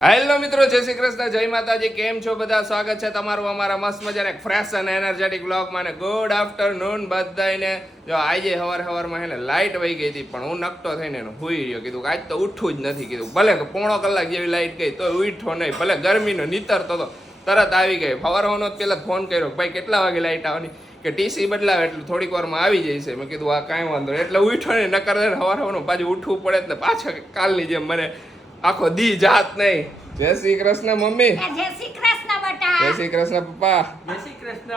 Hello મિત્રો, જય શ્રી કૃષ્ણ, જય માતાજી. કેમ છો બધા? સ્વાગત છે તમારું અમારા મસ્ત મજાના ફ્રેશ અને એનર્જેટિક બ્લોગમાં. ને ગુડ આફ્ટરનૂન બધાને. જો આજે સવારમાં હે ને લાઇટ વહી ગઈ હતી, પણ હું નકટો થઈને હુઈ રહ્યો. કીધું આજ તો ઉઠવું જ નથી. કીધું ભલે પોણો કલાક જેવી લાઇટ ગઈ તો ઉઠો નહીં, ભલે ગરમીનો નીતરતો તો તરત આવી ગઈ. સવારનો પેલા ફોન કર્યો, ભાઈ કેટલા વાગે લાઇટ આવવાની? કે ટીસી બદલાવે એટલે થોડીક વારમાં આવી જાય છે. મેં કીધું આ કાંઈ વાંધો નહીં. એટલે ઉઠો નહીં, નકર સવારનું પાછું ઉઠવું પડે એટલે પાછા કાલની જેમ મને આખો દી જાત નહીં. જય શ્રી કૃષ્ણ મમ્મી. જય શ્રી કૃષ્ણ બેટા. જય શ્રી કૃષ્ણ પપ્પા. જય શ્રી કૃષ્ણ.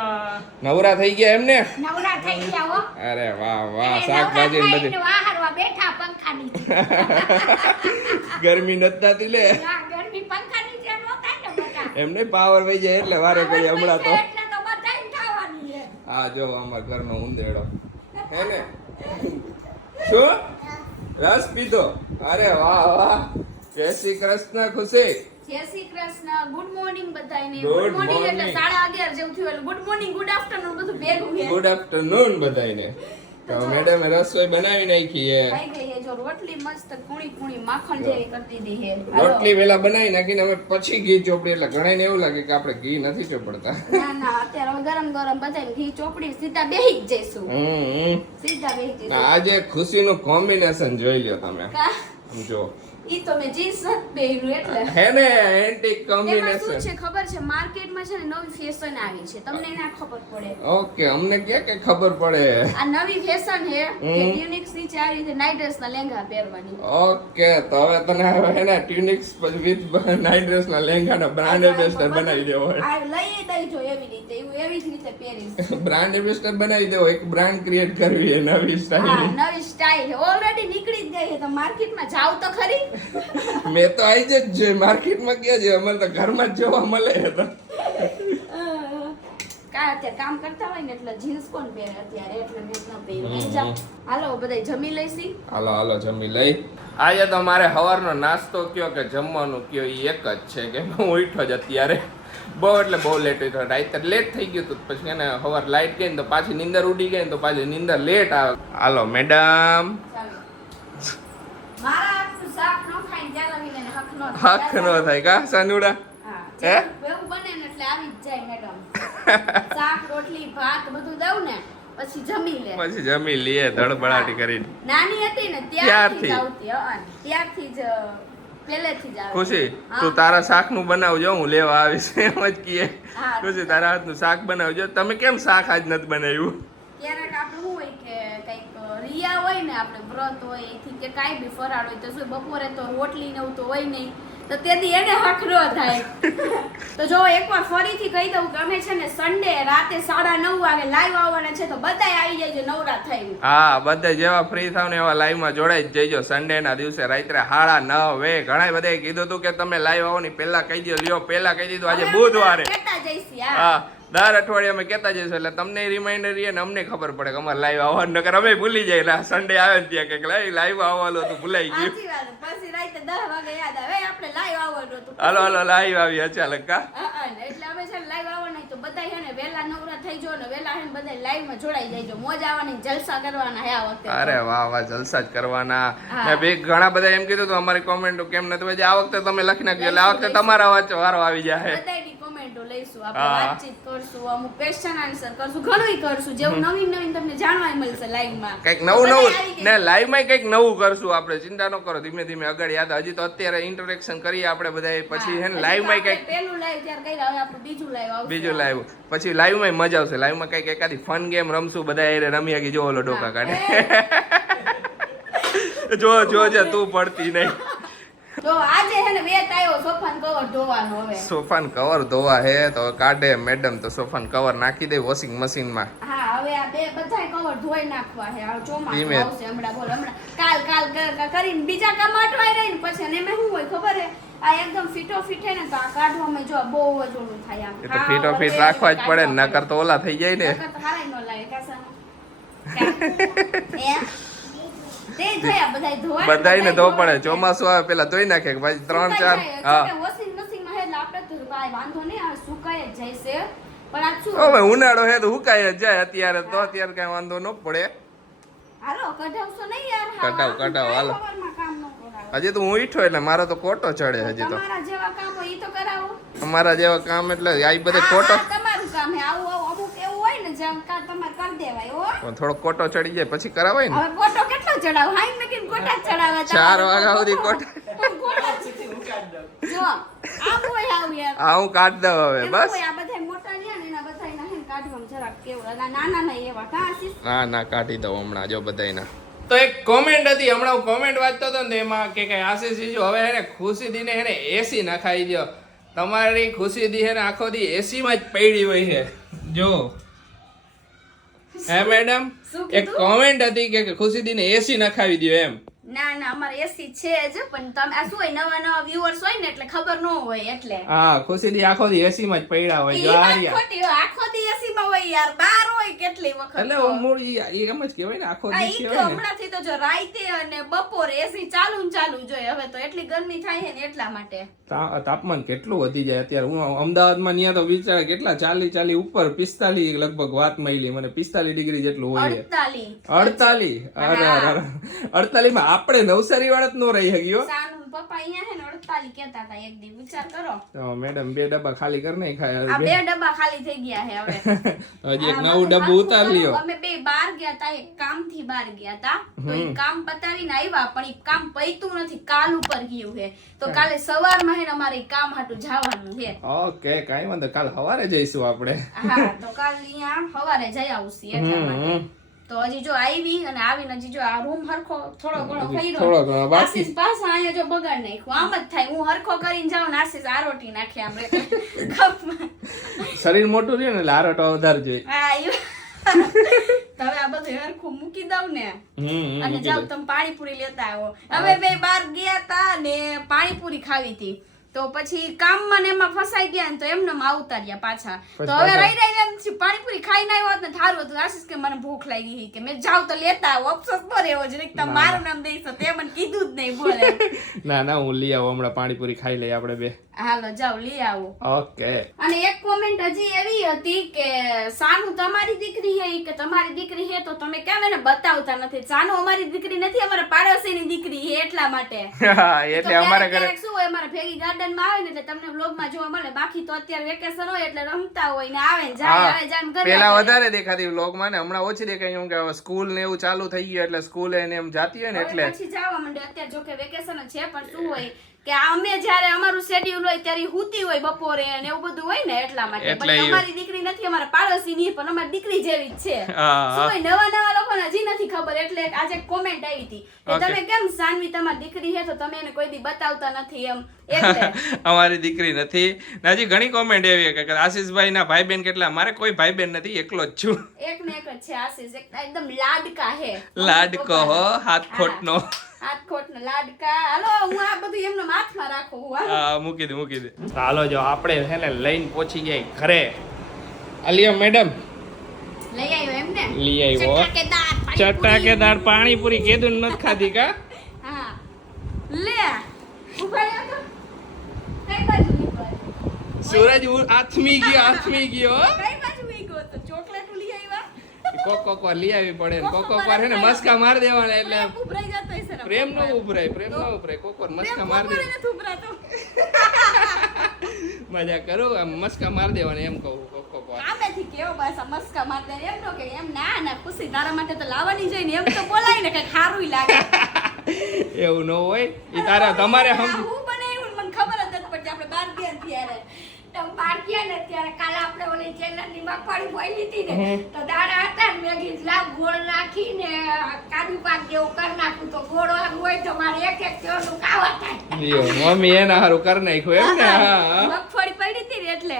નવરા થઈ ગયા એમને? નવરા થઈ ગયા હો. અરે વાહ વાહ, શાકભાજી ને બધી વાહરવા બેઠા પંખા નીચે. ગરમી નથી થતી લે. હા, ગરમી પંખા નીચે નો થાય ને બેટા. એમને પાવર વહી જાય એટલે વારે કરી હમણાં તો. એટલે તો બધાય ખાવાની છે. હા જો અમાર ઘરનો ઉંદેડો હે ને. શું રસ પીધો? અરે વાહ વાહ, જય શ્રી કૃષ્ણ ખુશી. જય શ્રી કૃષ્ણ. ગુડ મોર્નિંગ બધાયને. Good ગુડ મોર્નિંગ એટલે morning. 11:30 જેવું થયું એટલે ગુડ મોર્નિંગ ગુડ આફ્ટરનૂન બધું ભેગું છે. ગુડ આફ્ટરનૂન બધાને. તો મેડમે રસોઈ બનાવી નાખી છે. થઈ ગઈ છે જો રોટલી મસ્ત કુણી માખણ જેવી કરી દીધી છે. રોટલી વેલા બનાવી નાખીને અમે પછી ઘી ચોપડી, એટલે ઘણાને એવું લાગે કે આપણે ઘી નથી ચોપડતા. ના ના, અત્યારે હવે ગરમ બધાય ઘી ચોપડી સીધા બેહી જ જઈશું. સીધા બેહી જઈશું. આજે ખુશીનું કોમ્બિનેશન જોઈ લ્યો તમે. જો ઈ તો મેં જીન્સ નથી પહેર્યું એટલે. હે ને એન્ટિક એમાં શું કોમ્બિનેશન. છે ખબર છે, માર્કેટમાં છે ને નવી ફેશન આવી છે, તમને ના ખબર પડે. ઓકે, અમને ક્યાં કે ખબર પડે. આ નવી ફેશન છે કે હમ. ટ્યુનિક્સ નીચે આવી રીતે નાઇટ ડ્રેસ ના લેંઘા પહેરવાની. ઓકે, તો હવે તને હવે હે ને ટ્યુનિક્સ વિથ નાઇટ ડ્રેસ ના લેંઘાના બ્રાન્ડ એમ્બેસેડર બનાવી દેવો હોય. આ લઈ દઈજો એવી રીતે, એવું એવી જ રીતે પહેરીશ. બ્રાન્ડ એમ્બેસેડર બનાવી દેવો, એક બ્રાન્ડ ક્રિએટ કરવી છે નવી હા, સ્ટાઇલ. નવી સ્ટાઇલ છે, ઓલરેડી નીકળી જ ગઈ છે, તો માર્કેટમાં જાવ તો ખરી. મેં તો આઈ જ જોઈ, માર્કેટમાં ગયા છે, અમારે તો ઘરમાં જ જોવા મળે તો. અત્યારે કામ કરતા હોય ને એટલે જીન્સ કોણ પહેરે અત્યારે, એટલે મેં ન પહેર્યું. હાલો બધાય જમી લઈશી. હાલો હાલો જમી લઈ. આજે તો મારે સવારનો નાસ્તો કયો કે જમવાનું કયો એ એક જ છે કે હું ઉઠ્યો જ અત્યારે બહુ એટલે બહુ લેટ થયો. રાતે લેટ થઈ ગયું હતું, પછી એને સવાર લાઈટ ગઈ ને તો પાછી નીંદર ઉડી ગઈ ને તો પાછી નીંદર લેટ આવે. હાલો મેડમ. મારા હાથનું શાક ન ખાઈને જ્યાં લગીને એને હક ન હક નો થાય કા સાનુડા? હા, હે? એવું બને ને એટલે આવી જ જાય મેડમ. શાક રોટલી ભાત બધું દઉં ને પછી જમી લે. પછી જમી લઈએ ધડબડાટી કરીને. નાની હતી ને ત્યારથી જ આવતી. ત્યારથી જ પહેલેથી જ આવે. ખુશી, હા. તું તારા શાક નું બનાવજો, હું લેવા આવીશ એમ જ કીએ. હા. ખુશી, તારા હાથનું શાક બનાવજો. તમે કેમ શાક આજ નથી બનાવ્યું? ક્યારેક આપણે શું હોય કે કંઈક રિયા હોય ને, આપણે વ્રત હોય એથી કે કાંઈ બી ફરાળ હોય તો શું બપોરે તો રોટલી ને એવું તો હોય નહીં, તો તેથી એને હક ન થાય. તો જો એકવાર ફરીથી કહી દઉં કે અમે છે ને સન્ડે રાતે 9:30 વાગે લાઈવ આવવાના છે, તો બધાય આવી જાય નવરા થઈને. હા, બધા જેવા ફ્રી થાવ ને એવા લાઈવ માં જોડાઈ જ જઈજો. સન્ડે ના દિવસે રાત્રે 9:30. ઘણા બધાએ કીધું હતું કે તમે લાઈવ આવો ની પહેલા કહી દો. લ્યો, પહેલા કહી દીધું. આજે હવે બુધવારે. કહેતા જઈશી. હા. હા, દર અઠવાડિયે અમે કહેતા જઈશું, એટલે તમને રિમાઇન્ડર રહે ને અમને ખબર પડે કે અમારે લાઈવ આવવાનું. નકર અમે ભૂલી જાય. સન્ડે આવે ને ત્યાં કે લાઈવ આવવાનું હતું, ભૂલાઈ ગયું. સાચી વાત. પછી રાતે 10 વાગે યાદ આવે આપણે લાઈવ આવવાનું હતું. હાલો હાલો લાઈવ આવી અચાનક કા. એટલે અમે છે ને લાઈવ આવવાના, તો બધા છે ને વેલા નવરા થઈ જો ને વેલા છે ને બધા લાઈવ માં જોડાઈ જાયજો. મોજ આવવાની, જલસા કરવાના હે આ વખતે. અરે વાહ વાહ, જલસા જ કરવાના. હા. ને બે ઘણા બધા એમ કીધું હતું અમારી કોમેન્ટો કેમ નથી ભાઈ, આ વખતે તમે લખી નાખજો એટલે આ વખતે તમારા વારો આવી જાય. બધાની કોમેન્ટો લઈશું, આપણે હા. વાતચીત કરશું, અમુક ક્વેશ્ચન આન્સર કરશું, ઘણુંય કરશું, જેવું નવીન તમને જાણવા મળશે લાઈવ માં. કઈક નવું ને લાઈવ માં કઈક નવું કરશું આપણે. ચિંતા ન કરો, ધીમે ધીમે આગળ યાદ. હજી તો અત્યારે ઇન્ટરેક્શન કરીએ આપણે બધા, પછી હે ને લાઈવ માં કઈક પેલું લાઈવ ત્યારે કર્યા, હવે આપણું બીજું લાઈવ આવશે. બીજું લાઈવ, પછી લાઈવ માં મજા આવશે. લાઈવ માં કઈક એકાદી ફન ગેમ રમશું બધા એ રમી આગી. જો ઓલો ડોકા કાઢે. જો છે તું પડતી નહીં. તો આજે છે ને વેત આવ્યો સોફાન કવર ધોવાનો. હવે સોફાન કવર ધોવા હે તો કાઢે મેડમ, તો સોફાન કવર નાખી દે વોશિંગ મશીન માં. હા, હવે આ બે બધાય કવર ધોઈ નાખવા છે. આ ચોમાસું ધીમે. આવશે હમણાં. બોલ હમણાં કાલ કરીને બીજા કામ અટવાઈ રહી ને પછી અને એમાં શું હોય ખબર હે, આ એકદમ ફીટો ફીટ હે ને તો આ કાઢવામાં જો બહુ જ ઓલું થાય આમ. એ તો ફીટો ફીટ રાખવા જ પડે ને, નકર તો ઓલા થઈ જાય ને. નકર તો હારાય ન લાગે કાસાનો. તે ધોયા બધાય ધોવાય. બધાય ને ધોવા પડે. ચોમાસું આવે પેલા ધોઈ નાખે કે ભાઈ 3-4. હા, વોશિંગ મશીનમાં હે એટલે આપણે તો કાંઈ વાંધો નહીં, આ સુકાય જ જાય છે. પણ આ શું હવે ઉનાળો હે તો હુકાય જ જાય. અત્યારે તો અત્યારે કઈ વાંધો ન પડે. હાલો કઢાવશો નહીં યાર. કઢાવ, હાલો. સવારમાં કામ ન કરાવે. હજી તો હું ઈઠો એટલે મારો તો કોટો ચડે હજી તો તમારા જેવા કામ હોય ઈ તો કરાવો. અમારા જેવા કામ એટલે આ બધે કોટો આ તમારું કામ હે. આવું અમુક એવું હોય ને જેમ કા તમારે કરી દેવાય હો. થોડો કોટો ચડી જાય પછી કરાવાય ને. હવે કોટો કેટલો ચડાવ? હાઈ નકીન કોટા જ ચડાવે. 4 વાગ્યા સુધી કોટો જો આ કોઈ આવ યાર. આ હું કાઢ દઉં હવે એમ બસ. કોઈ આ બધાય મોટા રહ્યા ને એના બધાયના હે ને કાઢવામાં જરાક કેવું. અને નાના નહીં એવા કા આશીષ? ના કાઢી દઉં હમણાં જો બધાયના. તો એક કોમેન્ટ હતી હમણાં હું કોમેન્ટ વાંચતો હતો ને એમાં કે આશીષ જીજુ હવે હેને ખુશીદીને હેને એસી નખાઈ દો. તમારી ખુશીદી હેને આખો દી એસી માં જ પડી હોય છે જો. હે મેડમ શું એક કીધું? કોમેન્ટ હતી કે ખુશીદીને એસી નખાવી દો એમ. ના અમારે એસી છે જ પણ તમે આ શું હોય નવા વ્યુઅર્સ હોય ને એટલે ખબર ન હોય એટલે. હા ખુશીદી આખો દી એસી માં જ પડ્યા હોય જો ઈ આ વાત રહ્યા. ખોટી હોય. આખો દી એસી માં હોય યાર. બાર હોય કેટલી વખત એટલે તો. હું મૂળ ઈ એમ જ કહેવાય ને આખો આ દી ઈ કે કહેવાય ને. હમણાંથી તો જો રાતે અને બપોરે એસી ચાલુ ને ચાલુ જોઈએ. હવે તો એટલી ગરમી થાય છે ને એટલા માટે. તાપમાન કેટલું વધી જાય અત્યારે. હું અમદાવાદમાં ન્યા તો વિચાર કેટલા 40 ઉપર 45 લગભગ વાત મળી મને 45 ડિગ્રી જેટલું હોય છે. 48 48 માં આપણે નવસારી વાળા જ નો રહી શક્યો. સાનું પપ્પા અહીંયા હે ને 48 કહેતા હતા એક દી. વિચાર કરો. તો મેડમ 2 ડબ્બા ખાલી કરી નહીં આ ખાય 2 ડબ્બા ખાલી થઈ ગયા છે હવે. હજી એક નવું ડબ્બું ઉતાર લ્યો. અમે બે બહાર ગયા તા. એક કામ થી બહાર ગયા તા તો ઈ કામ પતાવીને આવ્યા પણ ઈ કામ પૈતું નથી. કાલ ઉપર ગયું છે તો કાલે સવારમાં હે ને અમારે ઈ કામ હાટું જવાનું છે. ઓકે કાઈ વાંધો કાલ સવારે જઈશું આપણે. હા તો કાલ અહીંયા સવારે જઈ આવશું એટલા માટે. તો હજી જો આવી અને આવીને હજી જો આ રૂમ હરખો થોડો ઘણો થોડો કર્યો. ઘણો બાકી. આશીષ પાછા અહીંયા જો બગાડ નાખ્યું. આમ જ થાય. હું હરખો કરીને જાઉં ને આશીષ આરોટી નાખે આમ રે કપમાં. શરીર મોટું રહ્યું ને એટલે આરોટો વધારે જોઈએ. હા ઈ તો હવે આ બધું હરખું મૂકી દઉં ને અને જાવ તમે પાણીપુરી લેતા આવો. હવે બે બાર ગયા તા ને પાણીપુરી ખાવી હતી તો પછી કામમાં ને એમાં ફસાઈ ગયા ને તો એમને આવતા રહ્યા પાછા. તો હવે રહી એમ પાણીપુરી ખાઈને આવ્યો હોત ને થારું હતું. આશીષ કે મને ભૂખ લાગી છે કે મેં જાવ તો લેતા આવો. અફસોસ પર એવો જ તમે મારું નામ દઈશ તો તે મને કીધું જ નહીં બોલે. ના હું લઈ આવું હમણાં પાણીપુરી ખાઈ લઈએ આપણે બે. હાલો જાવ લઈ આવો. ઓકે. અને એક કોમેન્ટ હજી એવી હતી કે સાનું તમારી દીકરી હે કે તમારી દીકરી હે તો તમે કેમ એને બતાવતા નથી? સાનું અમારી દીકરી નથી, અમારા પાડોશીની દીકરી હે એટલા માટે. એટલે અમારા ઘરે શું હોય અમારા ભેગી ગાર્ડન માં આવે ને એટલે તમને વ્લોગ માં જોવા મળે. બાકી તો અત્યારે વેકેશન હોય એટલે રમતા હોય ને આવે ને જાય આવે જાય ને ઘરે. પેલા વધારે દેખાતી વ્લોગ માં ને હમણાં ઓછી દેખાય. હું કે સ્કૂલ ને એવું ચાલુ થઈ ગયું એટલે સ્કૂલ એને એમ જાતી હોય ને એટલે પછી જવા માંડે. અત્યારે જો કે વેકેશન જ છે પણ શું હોય કે અમે જ્યારે અમારું શેડ્યુલ હોય ત્યારે હુતી હોય બપોરે અને એવું બધું હોય ને એટલા માટે. એટલે પણ અમારી દીકરી નથી, અમારા પાડોશી ની પણ અમારી દીકરી જેવી જ છે. શું હોય નવા લોકોને હજી નથી ખબર એટલે આજે કોમેન્ટ આવી હતી કે તમે કેમ સાનવી તમારી દીકરી છે તો તમે એને કોઈ દી બતાવતા નથી એમ. એટલે અમારી દીકરી નથી. હજી ઘણી કોમેન્ટ એવી કે આશીષભાઈ ના ભાઈ બહેન કેટલા? મારે કોઈ ભાઈ બહેન નથી, એકલો જ છું. એક ને એક જ છે આશીષ. એકદમ લાડકા હે. લાડકો હો હાથખોટ નો. હાથખોટ નો લાડકા. હાલો હું આ બધું એમનો હાથમાં રાખું. હા મૂકી દે. હાલો જો આપણે છે ને લઈને પહોંચી ગયા ઘરે. આલિયા મેડમ લઈ આવ્યો એમ ને? લઈ આવ્યો ચટાકેદાર પાણીપુરી. કીધું નથી ખાધી કા? હા લે ઉભા રહ્યો તો કઈ બાજુ નીકળ્યો? સૂરજ આથમી ગયો. કઈ બાજુ નીકળ્યો તો ચોકલેટ લઈ આવ્યા? કોક વાર લઈ આવી પડે ને કોક વાર છે ને મસ્કા માર દેવાના એટલે ઉભરાઈ જતો હશે ને. પ્રેમ નો ઉભરાય. કોક વાર મસ્કા માર દે. નથી ઉભરાતો. મજા કરું આમ મસ્કા માર દેવાના એમ કહું કોક વાર. આમેથી કેવો પાછા મસ્કા મારતા એમ નો કે એમ ના ખુશી તારા માટે તો લાવવાની જોઈએ ને એમ તો બોલાય ને કઈ ખારું લાગે. એવું ન હોય ઈ તારા તમારે હું બનાવ્યું મને ખબર જ નથી પડતી. આપણે બહાર ગયા ત્યારે તમે બહાર ગયા ને ત્યારે કાલે આપણે ઓલી ચેનલની મગફળી બોલી હતી ને તો દાડા હતા ને મેં કીધું લાવ ગોળ નાખીને કાજુ પાક જેવું કરી નાખું તો ગોળ હોય તો મારે એક કિલોનું ખાવા થાય. મમ્મી એના હારું કરી નાખ્યું એમ ને? હા મગફળી પડી હતી ને એટલે.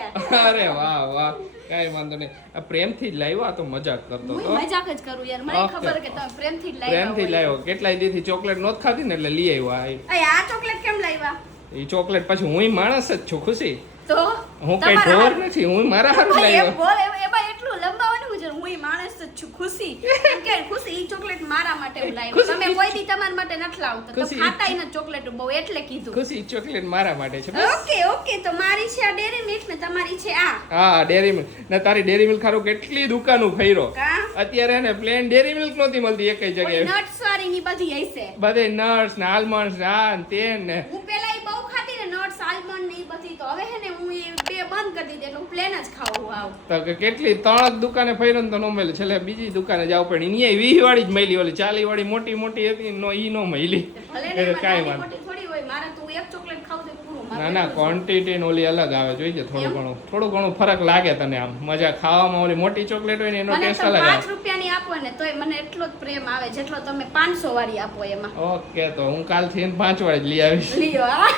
અરે વાહ કઈ વાંધો નહીં. આ પ્રેમથી જ લાવ્યો. આ તો મજાક કરતો હું હતો. મજાક જ કરું યાર. મને ખબર કે તમે પ્રેમથી જ લાવ્યા. પ્રેમથી લાવ્યો. કેટલાય દીથી ચોકલેટ નહોત ખાધી ને એટલે લઈ આવ્યો. આ ચોકલેટ કેમ લાવ્યા? એ ચોકલેટ પછી હું માણસ જ છું ખુશી. તો હું કઈ ઢોર નથી. હું મારા હારું લાવ્યો. બોલ એમાં એટલું લંબાવવાનું છે. હું માણસ જ છું. ખુશી એમ કે ખુશી ઈ ચોકલેટ મારા માટે હું લાવી તમે કોઈ દી તમારા માટે નથી લાવતા તો ખુશી, ખાતાય ન ચોકલેટ બહુ એટલે કીધું ખુશી ચોકલેટ મારા માટે છે ઓકે ઓકે તો મારી છે આ ડેરી મિલ્ક ને તમારી છે આ હા ડેરી મિલ્ક ને તારી ડેરી મિલ્ક ખારું કેટલી દુકાનો ફર્યો કા અત્યારે એને પ્લેન ડેરી મિલ્ક નહોતી મળતી એક જગ્યાએ નટ્સ વાળી ની બધી હશે બધે નટ્સ ને આલમન્ડ્સ ને આ ને તે ને હું પેલા ઈ બહુ ખાતી ને નટ્સ આલમંડ ને ઈ બધી તો હવે હે ને હું એ બે બંધ કરી દીધી એટલે હું પ્લેન જ ખાવું આવ તો કે કેટલી ત્રણ દુકાને ફર્યો ને તો નો મળે છેલ્લે બીજી દુકાને જાવ પણ ન્યાય 20 વાળી જ મળી ઓલી 40 વાળી મોટી મોટી હતી નો ઈ નો મળી ભલે ને એટલે કાંઈ નાની વાંધો મોટી થોડી હોય મારે તો એક ચોકલેટ ખાવું તો પૂરું ના મારે ના એટલું જ. ક્વોન્ટિટી ને ઓલી અલગ આવે જોઈજે થોડું ઘણું ફરક લાગે તને આમ મજા ખાવામાં ઓલી મોટી ચોકલેટ હોય ને એનો મને ટેસ્ટ તો અલગ 5 આવે રૂપિયાની આપો ને તોય મને એટલો જ પ્રેમ આવે જેટલો તમે 500 વાળી આપો એમાં ઓકે તો હું કાલથી 5 વાળી જ લઈ આવીશ લ્યો હા.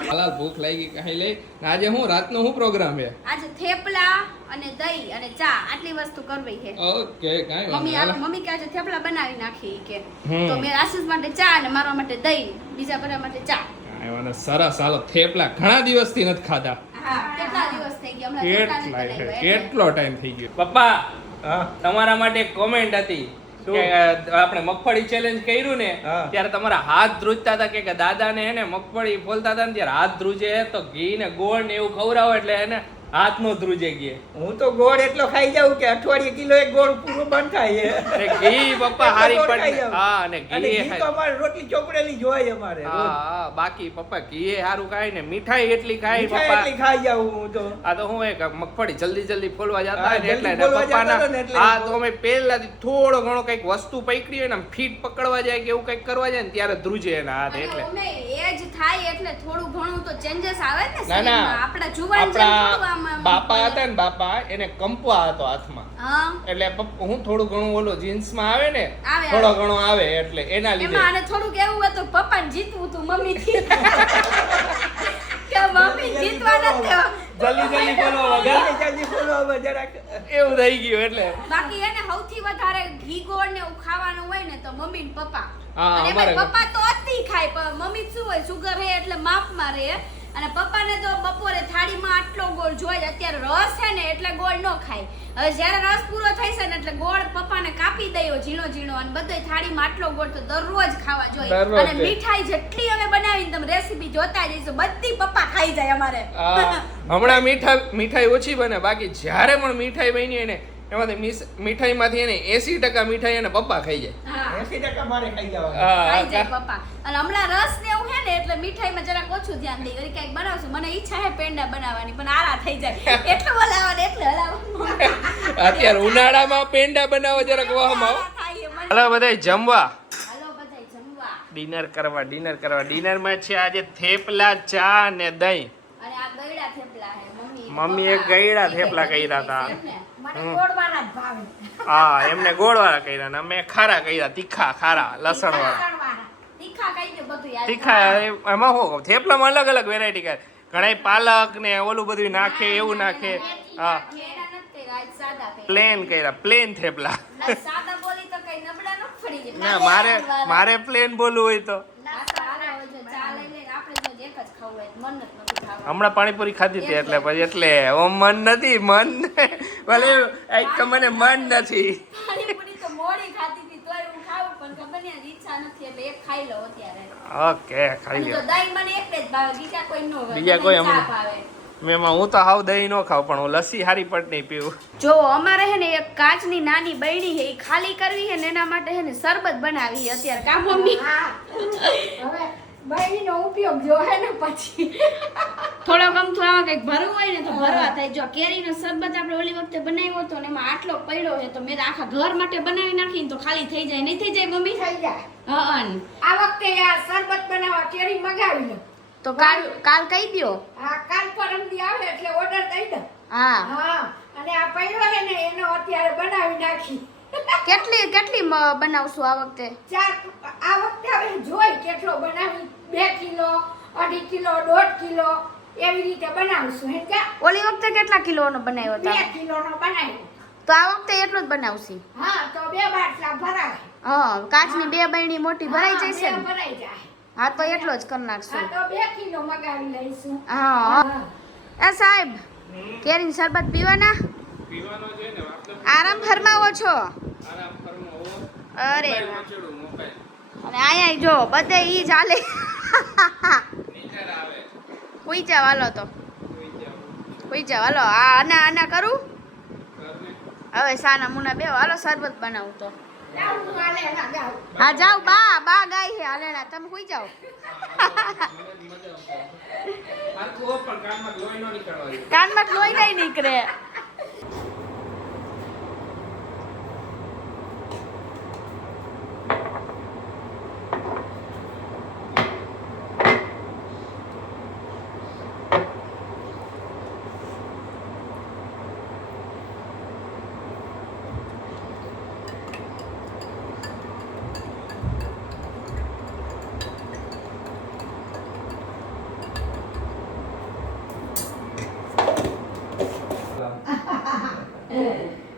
હાલાલ ભૂખ લાગી ખાઈ લઈ ને આજે હું રાતનો હું પ્રોગ્રામ છે આજે થેપલા અને દહીં અને ચા આટલી વસ્તુ કરવી છે ઓકે કાંઈ મમ્મી વાંધો મમ્મી કે આજે થેપલા બનાવી નાખી કે હમ. તો મેં આશીષ માટે ચા અને મારા માટે દહીં બીજા બધા માટે ચા કાંઈ વાંધો સરસ હાલો થેપલા ઘણા દિવસથી નથી ખાધા હા કેટલા દિવસ થઈ ગયા હમણાં થેપલા નહીં બનાવ્યા એટલે. કેટલો ટાઈમ થઈ ગયો પપ્પા તમારા માટે એક કોમેન્ટ હતી કે આપણે મગફળી ચેલેન્જ કર્યું ને ત્યારે તમારા હાથ ધ્રુજતા હતા કે દાદાને હે ને મગફળી ફોલતા હતા ને ત્યારે હાથ ધ્રુજે તો ઘી ને ગોળ ને એવું ખવડાવો એટલે એને હાથ નો ધ્રુજે ગયે હું તો ગોળ એટલો ખાઈ જાઉં કે અઠવાડિયે કિલો એક ગોળ પૂરો બંધ થાય અને ઘી પપ્પા હારી ગોળ ખાઈ પડે જાઉં. હા અને અને ઘી ઘી તો અમારે રોટલી ચોપડેલી જ હોય અમારે રોજ. હા બાકી પપ્પા ઘી હારું ખાય ને મીઠાઈ એટલી ખાય મીઠાઈ પપ્પા એટલી ખાઈ જાઉં હું તો આ તો હું એક મગફળી જલ્દી ફોલવા જતા હા, હોય ને એટલે જલ્દી ફોલવા પપ્પાના જતા હતા ને એટલે હા તો અમે પહેલાથી થોડો ઘણો કઈક વસ્તુ પકડી હોય ને આમ ફીટ પકડવા જાય કે એવું કઈક કરવા જાય ને ત્યારે ધ્રુજે એના હાથ અને એટલે અમે એજ થાય એટલે થોડું ઘણું તો ચેન્જીસ આવે ને ના ના શરીરમાં. આપણા જુવાન જેમ થોડું આમ આપણા બાપા હતા ને બાપા એને કંપવા હતો હાથમાં હા એટલે હું થોડું ઘણું ઓલો જીન્સ માં આવે ને આવે, થોડો આવે. ઘણો આવે એટલે એના લીધે એમાં આને થોડુંક એવું હતું પપ્પાને જીતવું હતું મમ્મીથી કે મમ્મી જીતવા નથી દેવા. જલ્દી બોલો વગર જલ્દી ફોલો હવે જરાક એવું થઈ ગયું એટલે બાકી એને સૌથી વધારે ઘી ગોળ ને એવું ખાવાનું હોય ને તો મમ્મી ને પપ્પા હા, અને અમારે એમાંય પપ્પા તો અતિ ખાય પણ મમ્મી શું હોય સુગર હે એટલે માપમાં રહે અને પપ્પાને તો બપોરે થાળીમાં આટલો ગોળ જોઈએ અત્યારે રસ છે ને એટલે ગોળ ન ખાય હવે જ્યારે રસ પૂરો થઈ છે ને એટલે ગોળ પપ્પાને કાપી દઈએ ઝીણો ઝીણો અને બધાય થાળીમાં આટલો ગોળ તો દરરોજ ખાવા જોઈએ દરરોજ અને છે. મીઠાઈ જેટલી અમે બનાવીને તમે રેસીપી જોતા જઈશું બધી પપ્પા ખાઈ જાય અમારે હા, હમણાં મીઠાઈ ઓછી બને બાકી જ્યારે પણ મીઠાઈ બની હોય ને એમાંથી મીઠાઈમાંથી એને 80% મીઠાઈ એને પપ્પા ખાઈ જાય હા 80% મારે ખાઈ જવાનું ખાઈ જાય હા પપ્પા અને હમણાં રસ ને એવું હે ને એટલે મીઠાઈમાં જરાક ઓછું ધ્યાન દઈ કઈક બનાવશું મને ઈચ્છા હે પેંડા બનાવવાની પણ આરા થઈ જાય એટલું હલાવવાનું એટલે હલાવવાનું અત્યારે ઉનાળામાં પેંડા બનાવો જરાક વહમાં આરા થાય મને. હાલો બધાય જમવા હાલો બધાય જમવા ડિનર કરવા ડિનરમાં છે આજે થેપલા ચા અને દહીં અને આ ગયડા થેપલા હે મમ્મીએ ગયડા થેપલા કર્યા હતા. મને ગોળવાળા જ ભાવે હા એમને ગોળવાળા કર્યા ને અમે ખારા કર્યા તીખા ખારા લસણ વાળા લસણવાળા. તીખા કઈ દે બધું યાદ તીખા એમાં શું થેપલામાં અલગ અલગ વેરાયટી કરે ઘણા પાલક ને ઓલું બધું નાખે એવું નાખે હા ઘેડા નથી કર્યા, આજ સાદા કર્યા. પ્લેન કર્યા પ્લેન થેપલા ના, સાદા બોલી તો કઈ નબળા ન પડી જાય. ના મારે પ્લેન બોલવું હોય તો ના, સારા હોય છે. ચા લઈ લઈને આપણે જો એક જ ખાવું હોય તો મન જ નથી ખાવાનું. હમણાં પાણીપુરી ખાધી હતી એટલે પછી એટલે ઓ મન નથી મન ભલે એક તો મને મન નથી પાણીપુરી તો મોડી ખાધી હતી તોય હું ખાવું પણ ખબર નહીં આજ ઈચ્છા નથી એટલે એક ખાઈ લઉં અત્યારે. ઓકે ખાઈ અને તો લ્યો દહીં મને એકને જ ભાવે બીજા કોઈ ન ભાવે. બીજા મને કોઈ ચા હમણાં- ભાવે. મેમાં હું તો હાવ દહીં ન ખાવ પણ હું લસ્સી હારી પટ નહીં પીવું જો અમારે હે ને એક કાચની નાની બૈડી હે ઈ ખાલી કરવી હે ને એના માટે હે ને શરબત બનાવી હે અત્યારે કા મમ્મી હવે બૈડીનો ઉપયોગ જો હે ને પછી થોડો ગમતું આમાં કંઈક ભરવું હોય ને તો ભરવા થાય જો કેરીનો શરબત આપણે ઓલી વખતે બનાવ્યો હતો ને એમાં આટલો પડ્યો છે તો મેં તો આખા ઘર માટે બનાવી નાખીને તો ખાલી થઈ જાય નહીં થઈ જાય મમ્મી થઈ જાય. હા આ વખતે આ શરબત બનાવવા કેરી મગાવી લો. તો કાલ કહી દ્યો આ કાલ પરમદી આવે એટલે ઓર્ડર દઈ દો. હા હા અને આ પડ્યો છે ને એનો અત્યારે બનાવી નાખી. કેટલી બનાવશું આ વખતે આ વખતે હવે જોઈ કેટલો બનાવી 2 કિલો 2.5 કિલો 1.5 કિલો એવી રીતે બનાવશું હે કા ઓલી વખતે કેટલા કિલોનો બનાવ્યો 2 હતો કિલોનો બનાવ્યો. તો આ વખતે એટલો જ બનાવશી હા તો 2 બાટલા ભરાય. હા કાચની 2 બૈણી મોટી ભરાઈ હા, જશે બે ને ભરાઈ જાય. હા તો એટલો જ કરી હા નાખશું તો 2 કિલો મગાવી લઈશું. હા હા. એ સાહેબ કેરીનું શરબત પીવાના પીવાનો છે ને આપણે આરામ ફરમાવો છો આરામ ફરમાવો. અરે મોબાઈલ વાહ. વાંચેલું, મોબાઈલ. અને અહીંયા જો બધે ઈ ચાલે નીંદર આવે. હુઈ જાવ હાલો તો સુઈ જાવ. હુઈ જાવ હાલો આ આના કરું ઘરને હવે સાના મુના બે હાલો શરબત બનાવું તો જાઉં હું આલે ના જાઉં. હા જાવ બા ગાય છે હાલેડા તમે હુઈ જાવ આખું ઓપન કાનમાં લોહી ન નીકળવા દે. કાનમાં લોહી નહીં નીકળે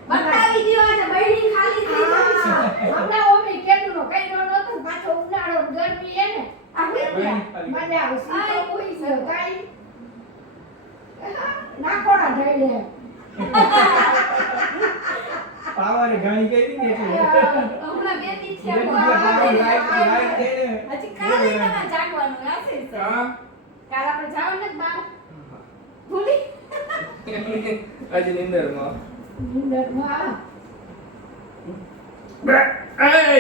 બતાવી દ્યો આજે બૈરી ખાલી થઈ જશે. હમણાં ઓમે કેદુનો કઈનો નહોતો ને પાછો ઉનાળો ને ગરમી એને આપણે ત્યાં મજા આવશે. આ કોઈ છે કાઈ નાખોડા ઢળે. પાવાને ઘણી કરી ને એટલે હમણાં બે દી બે બીજા પાવા લાઈટ દે હજી કાલે તમારે જાગવાનું હશે સર હા? કાલ આપણે જવાનું ને બહાર ભૂલી હજી નીંદરમાં. નીંદરમાં એય!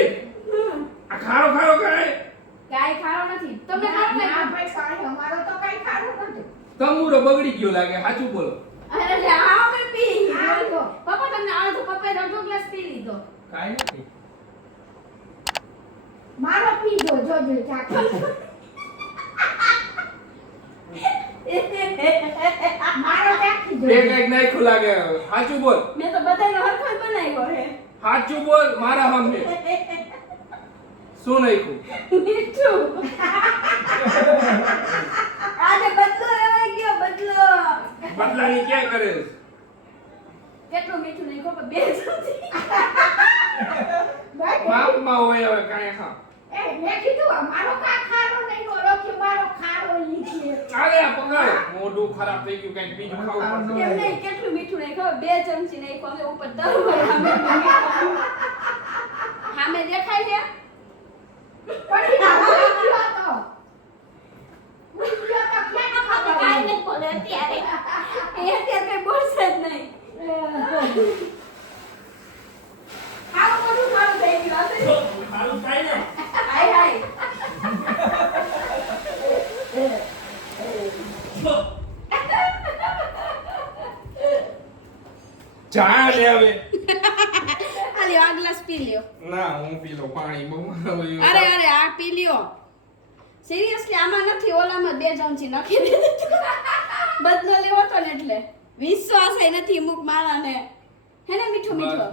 આ ખારો ખારો ખાય. કાઈ ખારો નથી તમને ખારો ના લાગે ભાઈ કાંઈ અમારો તો કઈ ખારું નથી. તંબુરો બગડી ગયો લાગે, સાચું બોલો. અરે લે આ મે પી આ તો. પપ્પા તમને આનો તો પપ્પાએ અડધો ગ્લાસ પી લીધો કાઈ નથી મારો પીધો જોજો ચાખી. મારો ચાખી બે જોજો. કઈક નાખ્યું લાગે. સાચું બોલ. મેં તો બધાનો હરખો જ બનાવ્યો હે સાચું બોલ મારા સામે. શું નાખ્યું? મીઠું આજે બદલો એવાય ગયો બદલો બદલાની ક્યાં કરે છે? કેટલું મીઠું નહીં ખબર બે ચમચી માપમાં હોય હવે કાંઈ હા. એ મેં કીધું આ મારો કા ખારો નહીં ઓળો કે મારો ખારો ઈ છે. અરે આ પકડ. મોઢું ખરાબ થઈ ગયું, કંઈક બીજું ખાવું પડશે. એમ નહીં કેટલું મીઠું નહીં ખબર બે ચમચી નહીં ખબર ઉપર તરવા સામે દેખાય છે પડી ના ઉડી ગયો તો. ઉડી ગયો તો ક્યાં આપણે ખાવા કાંઈ નહીં બોલે અત્યારે એ અત્યારે કઈ બોલશે જ નહીં ખાવું બધું ખાવું થઈ ગયું હશે સારું થાય ને. હાય હાય જા લે હવે. આલી આ ગ્લાસ પી લ્યો ના હું પી લઉં પાણી બહુ અરે અરે આ પી લ્યો સિરિયસલી આમાં નથી ઓલામાં બે ચમચી નાખી દીધું બદલો લેવો તો ને એટલે વિશ્વાસ નથી મુક મારાને હે ને મીઠું મીઠું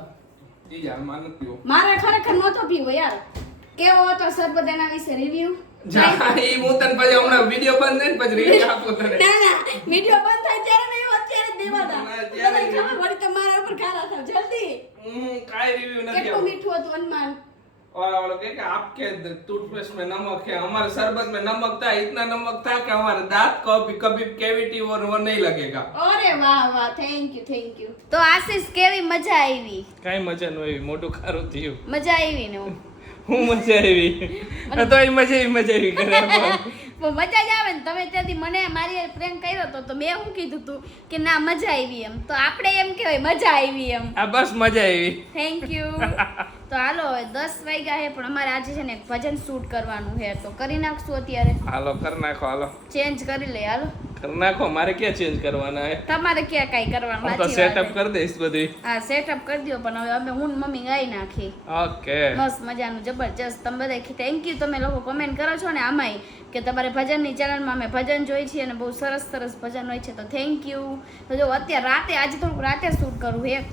ઈ યાર માન નથી પીવો. મારે ખરેખર નહોતો પીવો યાર કેવો હતો સરબત એના વિશે રિવ્યુ જા ઈ હું તને પછી હમણાં વિડિયો બંધ થાય ને પછી રીલ આપો તને. ના ના વિડિયો બંધ થાય ત્યારે નહીં અત્યારે જ દેવાના ના, અત્યારે તને ખબર પડી તો મારા ઉપર ખારા થાવ જલ્દી કાઈ રિવ્યુ નથી કેટલું આવતું. મીઠું હતું અનુમાન और कि आपके टूथपेस्ट में नमक है, हमारे शरबत में नमक था, इतना नमक था कि हमारे दांत को भी कभी कैविटी और वो नहीं लगेगा. અરે વાહ વાહ થેન્ક યુ તો આશીષ કેવી મજા આવી કઈ મજા ન આવી, મોટું ખારું થયું. મજા આવી ને હું મજા આવી તો એ મજા આવી કરે પણ મજા જ આવે ને તમે ત્યાંથી મને મારી પ્રેમ કર્યો તો મેં શું કીધું તું કે ના મજા આવી એમ તો આપણે એમ કહેવાય મજા આવી એમ આ બસ મજા આવી. થેન્ક યુ તો હાલો હવે 10 વાગ્યા છે પણ અમારે આજે છે ને એક ભજન શૂટ કરવાનું છે તો કરી નાખશું અત્યારે હાલો કર નાખો, હાલો ચેન્જ કરી લે હાલો કર નાખો. મારે ક્યાં ચેન્જ કરવાના હે? તમારે ક્યાં કાંઈ કરવાનું હું તો સાચી વાત સેટઅપ છે. કરી દઈશ બધી. હા સેટઅપ કરી દો પણ હવે અમે હું ને મમ્મી ગાઈ નાખી ઓકે મસ્ત મજાનું જબરજસ્ત તમે બધા થેન્ક યુ તમે લોકો કમેન્ટ કરો છો ને આમાંય કે તમારે ભજનની ચેનલમાં અમે ભજન જોઈ છીએ અને બહુ સરસ સરસ ભજન હોય છે તો થેન્ક યુ તો જો અત્યારે રાતે આજે થોડુંક રાતે શૂટ કરવું એક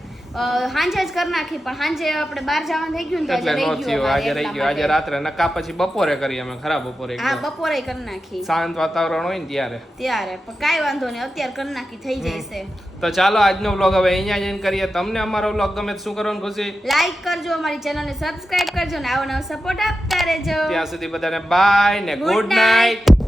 સાંજે જ કરી નાખી પણ સાંજે આપણે બહાર જવાનું થઈ ગયું ને તો એટલે આજે નો થયું, આજે રહી રહી ગયું ગયું. આજે રાત્રે નકા પછી બપોરે કરી અમે, ખરાબ બપોરે હા એકદમ. બપોરે કરી નાખી શાંત વાતાવરણ હોય ને ત્યારે. ત્યારે પણ કાંઈ વાંધો નહીં અત્યારે કરી નાખી થઈ જશે તો ચાલો આજનો વ્લોગ હવે અહીંયા જ end કરીએ. તમને અમારો વ્લોગ ગમે તો શું કરવાનું ખુશી? લાઈક કરજો અમારી ચેનલને સબસ્ક્રાઇબ કરજો ને આવો નવો સપોર્ટ આપતા રહેજો ત્યાં સુધી બધાને બાય ને Good ગુડ night. નાઇટ.